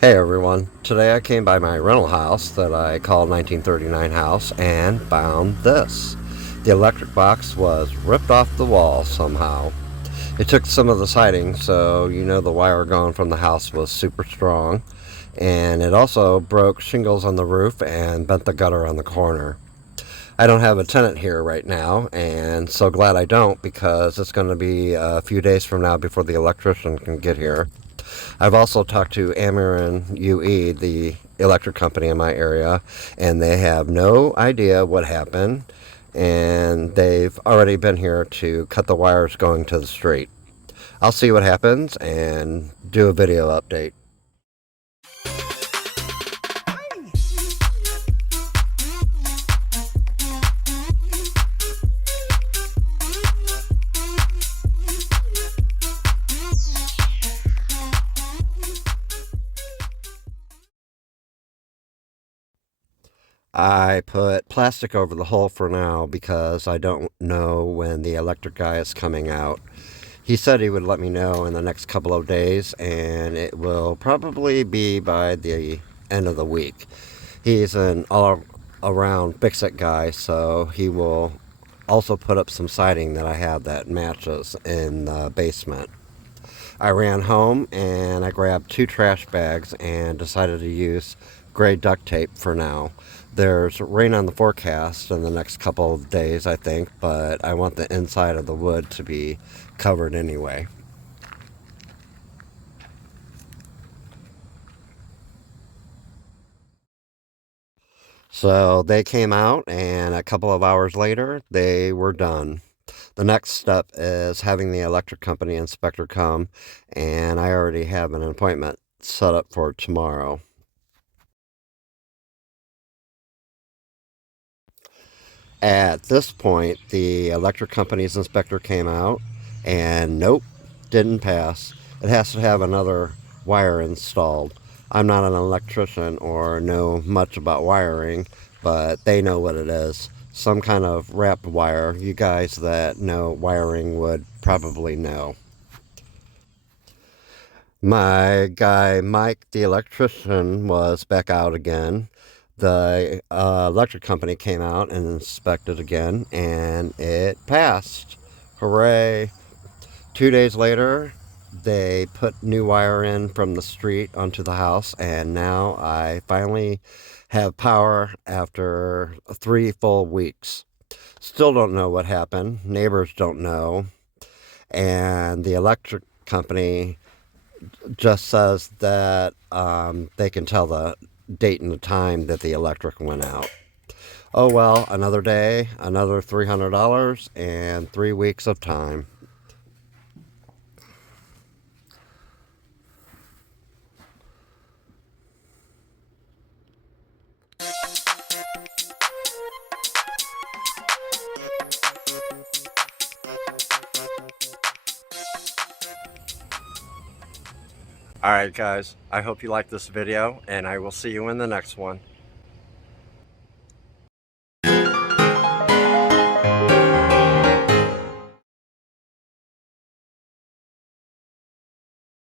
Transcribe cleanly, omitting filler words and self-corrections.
Hey everyone, today I came by my rental house that I call 1939 house and found this. The electric box was ripped off the wall somehow. It took some of the siding, so you know the wire going from the house was super strong, and it also broke shingles on the roof and bent the gutter on the corner. I don't have a tenant here right now, and so glad I don't because it's going to be a few days from now before the electrician can get here. I've also talked to Ameren UE, the electric company in my area, and they have no idea what happened. And they've already been here to cut the wires going to the street. I'll see what happens and do a video update. I put plastic over the hole for now because I don't know when the electric guy is coming out. He said he would let me know in the next couple of days, and it will probably be by the end of the week. He's an all around fix it guy, so he will also put up some siding that I have that matches in the basement. I ran home and I grabbed 2 trash bags and decided to use gray duct tape for now. There's rain on the forecast in the next couple of days, I think, but I want the inside of the wood to be covered anyway. So they came out, and a couple of hours later, they were done. The next step is having the electric company inspector come, and I already have an appointment set up for tomorrow. At this point, the electric company's inspector came out, and nope, didn't pass. It has to have another wire installed. I'm not an electrician or know much about wiring, but they know what it is. Some kind of wrapped wire. You guys that know wiring would probably know. My guy Mike, the electrician, was back out again. The electric company came out and inspected again, and it passed. Hooray! 2 days later, they put new wire in from the street onto the house, and now I finally have power after 3 full weeks. Still don't know what happened. Neighbors don't know, and the electric company just says that they can tell the date and the time that the electric went out. Oh well, another day, another $300, and 3 weeks of time. Alright guys, I hope you liked this video, and I will see you in the next one.